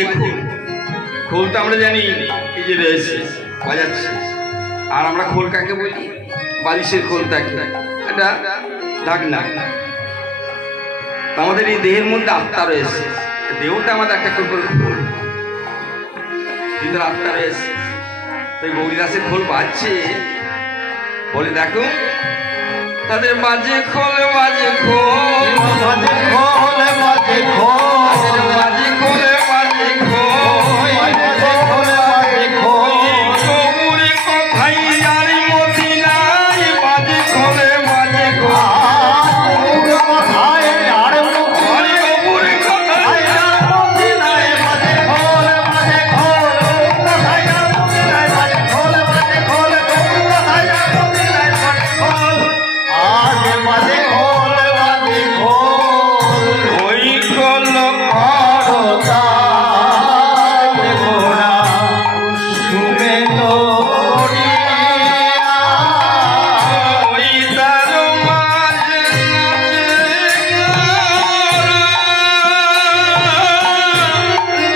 বাজে খোল। খোল তো আমরা জানি এই যে রয়েছে বাজাচ্ছে, আর আমরা খোল কাকে বলি? বালিশের খোল থাকে, এটা ঢাক না। আমাদের এই দেহের মধ্যে আত্মা রয়েছে, দেহটা আমাদের একটা করে খোল, ভিতরে আত্মা রয়েছে। তাই গৌরীদাসের খোল বাজছে, বলে দেখো তাদের বাজে খোল, বাজে খোল, বাজে খোল, বাজে খোল, বাজে খোল, বাজে খোল, বাজে খোল, বাজে খোল। গৌরী কোথায় আর মদিনায়, বাজে খোল, বাজে খোল। কোথায় আর আরে গৌরী কোথায় আর মদিনায়, বাজে খোল, বাজে খোল। কোথায় আর মদিনায়, বাজে খোল, বাজে খোল। কোথায় আর মদিনায়, বাজে খোল। আজ বাজে খোল, বাজে খোল। ওই খোল করতায় ঘোড়া শুনে লোরিয়া। ওই তার মাঝে নাচে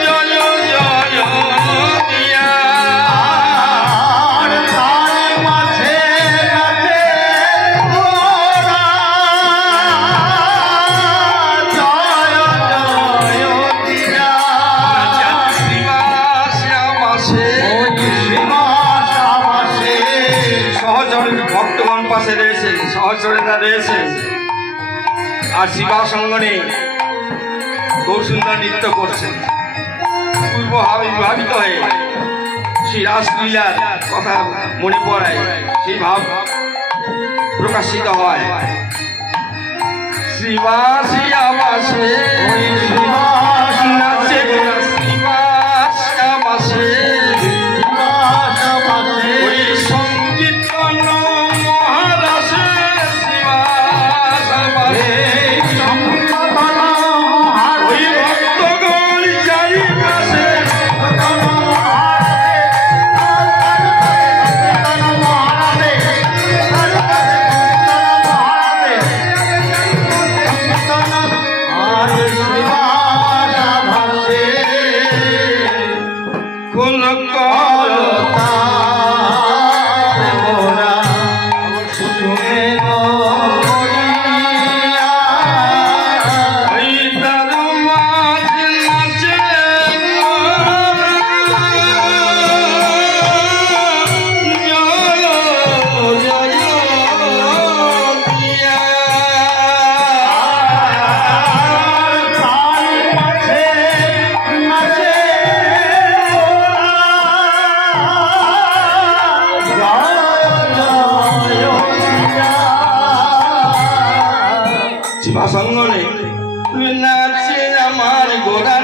জয় জয় দিয়া। আর তার মাঝে নাচে ঘোড়া জয় জয় দিয়া। সহচর ভক্তগণ পাশে রয়েছেন, সহচরেরা রয়েছেন, আর শিবা সঙ্গনে গৌরসুন্দর নৃত্য করছেন। পূর্ব ভাবিত হয়ে শ্রী রাসলীলার কথা মনে পড়ায়, সেই ভাব প্রকাশিত হয়। শ্রীবাসী আবাসে নাচে, শ্রীবাস আবাসে ওই সংকীর্তন মহারাসে, শ্রীবাস আবাসে ওই ভক্তগণ চারিপাশে। খোল ওই তার মাঝে নাচে জয় জয় দিয়া। শিবা সঙ্গনে নাচে আমার গোরা।